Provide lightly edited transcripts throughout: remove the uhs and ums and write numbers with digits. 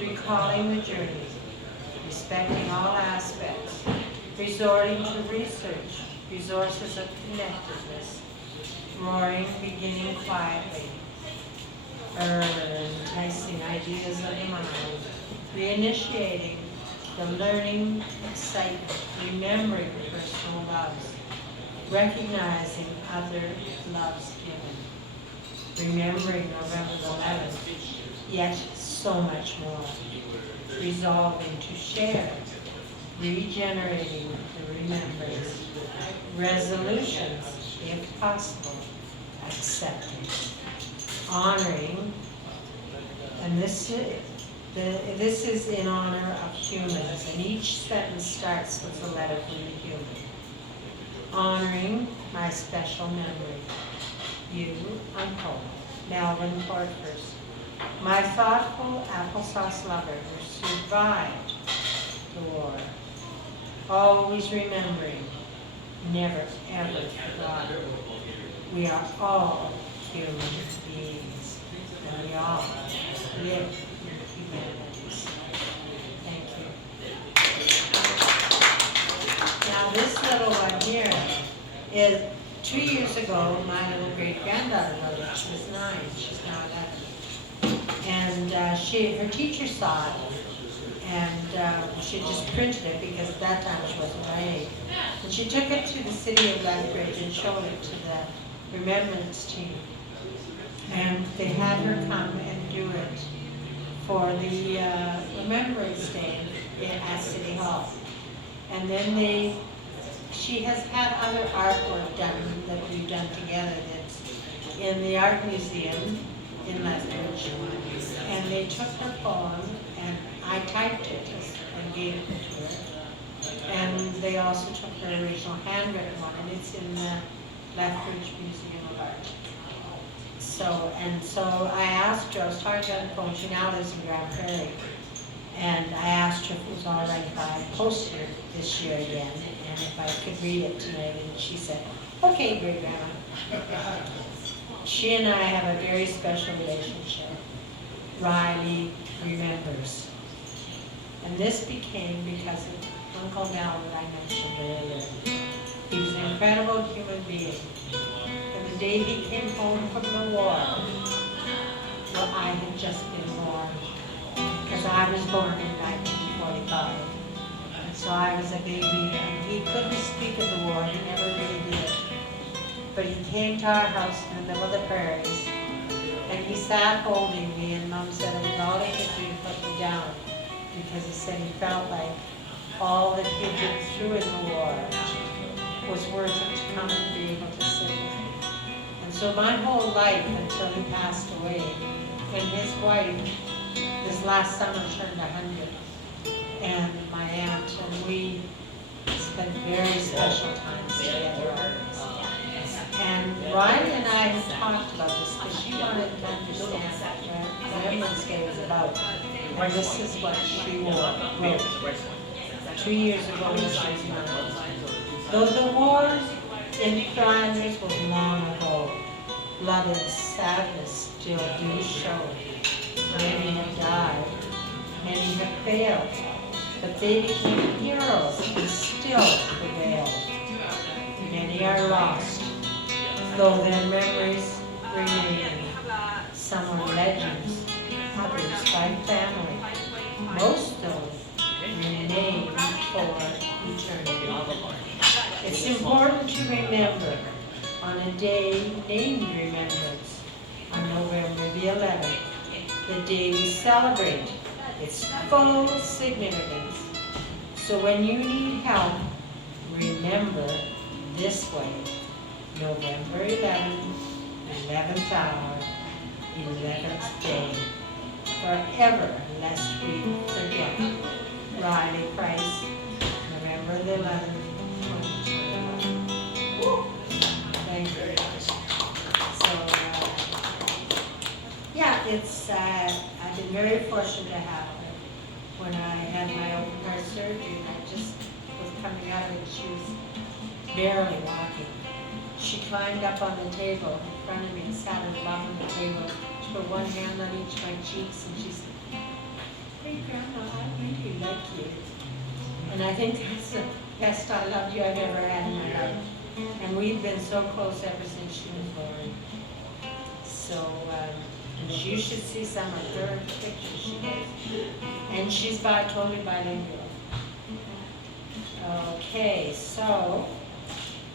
recalling the journey, respecting all aspects, resorting to research, resources of connectedness, roaring, beginning quietly, enticing ideas of the mind, reinitiating the learning excitement, remembering personal loves, recognizing other loves given, remembering November 11th, yet so much more, resolving to share, regenerating the remembrance, resolutions, if possible, accepting, honoring, and this is in honor of humans, and each sentence starts with a letter from the human. Honoring my special memory, you, Uncle Melvin Porters, my thoughtful applesauce lover who survived the war, always remembering, never ever forgotten. We are all human beings, and we all live in humanities. Thank you. Now this little one here is 2 years ago, my little great-granddaughter wrote it. She was 9, she's now 11. And her teacher saw it, and she just printed it because at that time she wasn't writing. And she took it to the city of Lethbridge and showed it to the remembrance team. And they had her come and do it for the Remembrance Day at City Hall. And then she has had other artwork done that we've done together that's in the Art Museum in Lethbridge. And they took her poem, and I typed it and gave it to her. And they also took her original handwritten one, and it's in the Lethbridge Museum of Art. So I asked her, I was talking on the phone, she now lives in Grand Prairie, and I asked her if it was all right if I posted it this year again, and if I could read it tonight, and she said, okay, great grandma. She and I have a very special relationship. Riley remembers. And this became because of Uncle Mel that I mentioned earlier. He was an incredible human being. And the day he came home from the war, well, I had just been born, because I was born in 1945. And so I was a baby, and he couldn't speak of the war, he never really did. But he came to our house in the middle of the prairies, and he sat holding me, and Mom said it was all he could do to put me down, because he said he felt like all that he had been through in the war was worth it to come and be able to sit with me. And so my whole life until he passed away, when his wife, this last summer, turned 100, and my aunt, and we spent very special times together. And Riley and I had talked about this because she wanted to understand what Remembrance Day was about. And this is what she wrote 2 years ago when she was 9. Though the war in Flanders was long ago, blood and sadness still do show. Many have died, many have failed, but they became heroes and still prevailed. Many are lost, though their memories remain. Some are legends, others by family. Most though remain for eternity. It's important to remember on a day named Remembrance, on November the 11th, the day we celebrate its full significance. So when you need help, remember this way. November 11th, 11th hour, 11th day. Forever lest we forget. Riley Price, November the 11th, 2021. Thank you. So, yeah, it's, I've been very fortunate to have her. When I had my open heart surgery, I just was coming out of it, she was barely walking. She climbed up on the table in front of me and sat at the bottom of the table. She put one hand on each of my cheeks and she said, "Are really like you. And I think that's the best I love you I've ever had in my life. And we've been so close ever since she was born. So, and you should see some of her pictures she does. And she's totally bilingual. Okay, so, I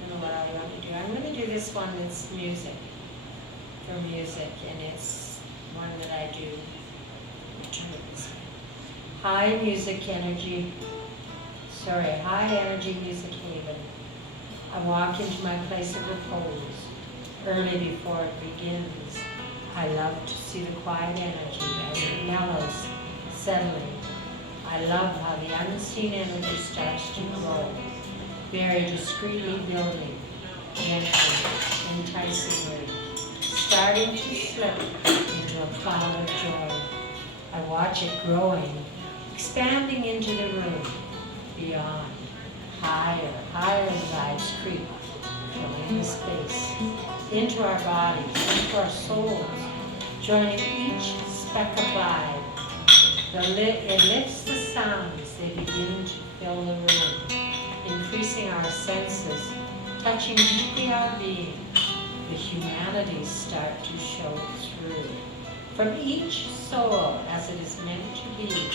don't know what I want to do. I'm going to do this one that's music, for music, and it's one that I do. High energy music haven. I walk into my place of repose early before it begins. I love to see the quiet energy as it mellows, settling. I love how the unseen energy starts to grow, very discreetly building, gently, enticingly, starting to slip into a cloud of joy. I watch it growing, expanding into the room, beyond, higher as lives creep, filling the space, into our bodies, into our souls, joining each speck of light. It lifts the sounds, they begin to fill the room, increasing our senses, touching deeply our being. The humanities start to show through. From each soul, as it is meant to be,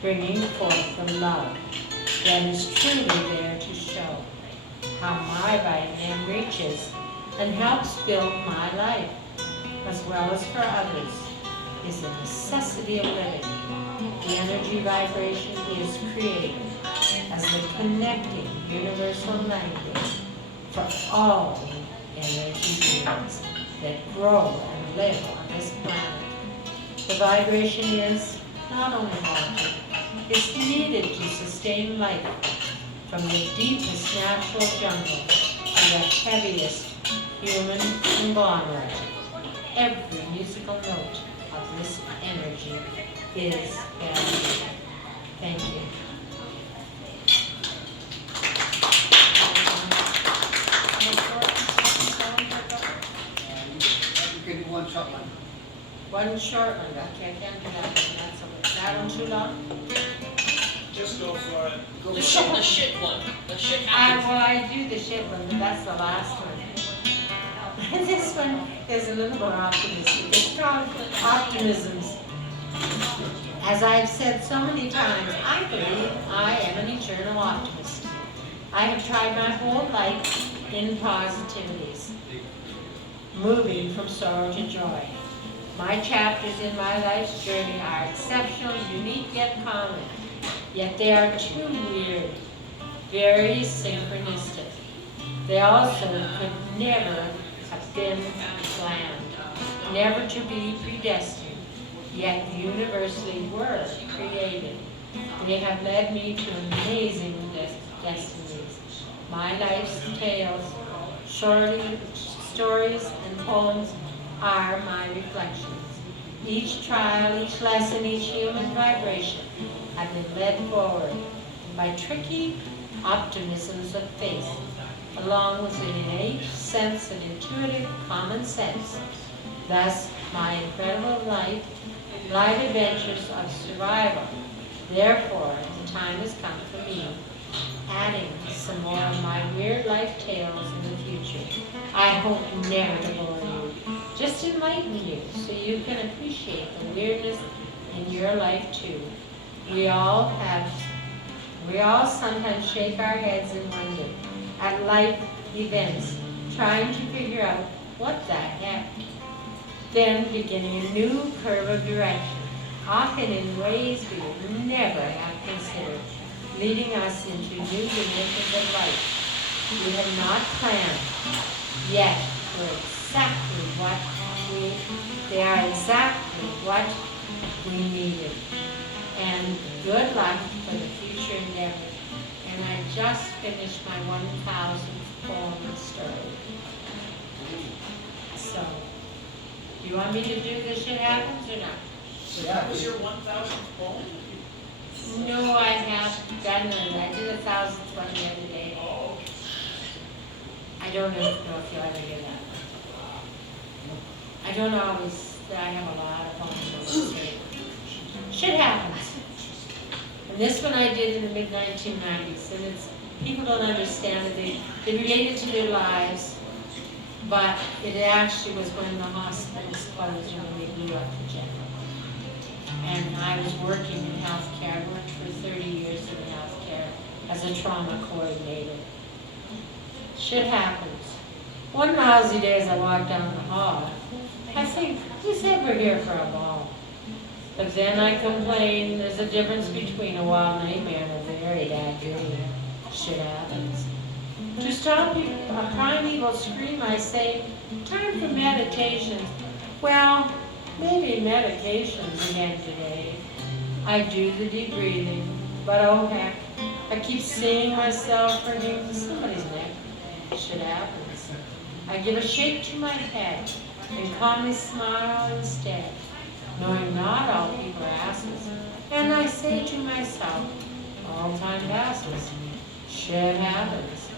bringing forth the love that is truly there to show. How my right hand reaches and helps build my life, as well as for others, is a necessity of living. The energy vibration is created as the connecting universal language for all energy beings that grow and live on this planet. The vibration is not only wanted, it's needed to sustain life from the deepest natural jungle to the heaviest human conglomerate. Every musical note of this energy is valued. Thank you. You can do one short one. One short one, okay, I can't do that one. That's that one too long? Just go for it. Go The for shit, it. the shit one. The shit happens. I do the shit one, but that's the last one. This one is a little more optimistic. It's called Optimisms. As I've said so many times, I believe I am an eternal optimist. I have tried my whole life in positivities, moving from sorrow to joy. My chapters in my life's journey are exceptional, unique, yet common. Yet they are too weird, very synchronistic. They also could never have been planned, never to be predestined, yet universally were created. They have led me to amazing destinies. My life's tales, stories, and poems are my reflections. Each trial, each lesson, each human vibration have been led forward by tricky optimisms of faith, along with an innate sense of intuitive common sense. Thus, my incredible life adventures of survival. Therefore, the time has come for me, adding some more of my weird life tales in the future. I hope never to bore you, just enlighten you so you can appreciate the weirdness in your life too. We all sometimes shake our heads in wonder at life events, trying to figure out what the heck. Then beginning a new curve of direction, often in ways we would never have considered, leading us into new dimensions of life we had not planned, yet they are exactly what we needed. And good luck for the future endeavor. And I just finished my 1,000th poem story. So, do you want me to do This Shit Happens or not? That was your 1,000th poem? No, I have done it. I did 1,000th one the other day. Oh. I don't know if you'll ever hear that. I don't always, I have a lot of poems. Shit happens. And this one I did in the mid-1990s, and it's, people don't understand it, they relate it to their lives, but it actually was when the hospitals closed and when they blew up the general. And I was working in healthcare, I worked for 30 years in healthcare as a trauma coordinator. Shit happens. One lousy day as I walk down the hall, I think, who said we're here for a ball? But then I complain, there's a difference between a wild nightmare and a very bad dream. Shit happens. To stop a primeval scream, I say, time for meditation. Well, maybe medications again today. I do the deep breathing, but oh heck, I keep seeing myself bringing somebody's neck. Shit happens. I give a shake to my head and calmly smile instead, knowing not all people are asses. And I say to myself, all time passes. Shit happens.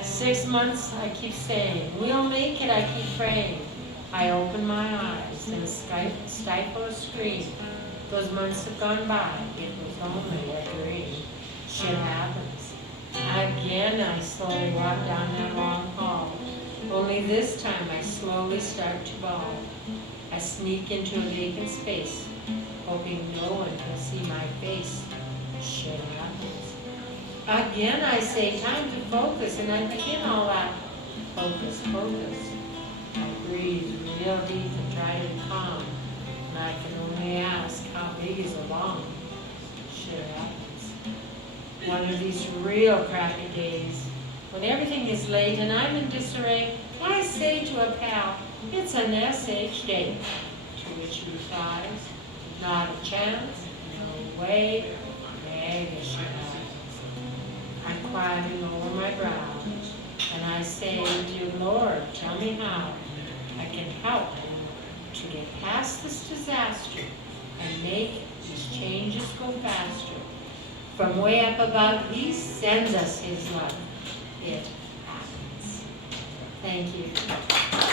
6 months, I keep saying, we'll make it, I keep praying. I open my eyes and stifle a scream. Those months have gone by, it was only a dream. Shit happens. Again, I slowly walk down that long hall. Only this time I slowly start to bawl. I sneak into a vacant space, hoping no one can see my face. Shit happens. Again I say, time to focus, and I begin all that. Focus, focus. I breathe real deep and try to be calm, and I can only ask, how big is a lung? Shit happens. One of these real crappy days, when everything is late and I'm in disarray, I say to a pal, it's an SH day. To which he replies, not a chance, no way, mega shit happens. I'm climbing over my brow, and I say, dear Lord, tell me how I can help to get past this disaster and make these changes go faster. From way up above, he sends us his love. It happens. Thank you.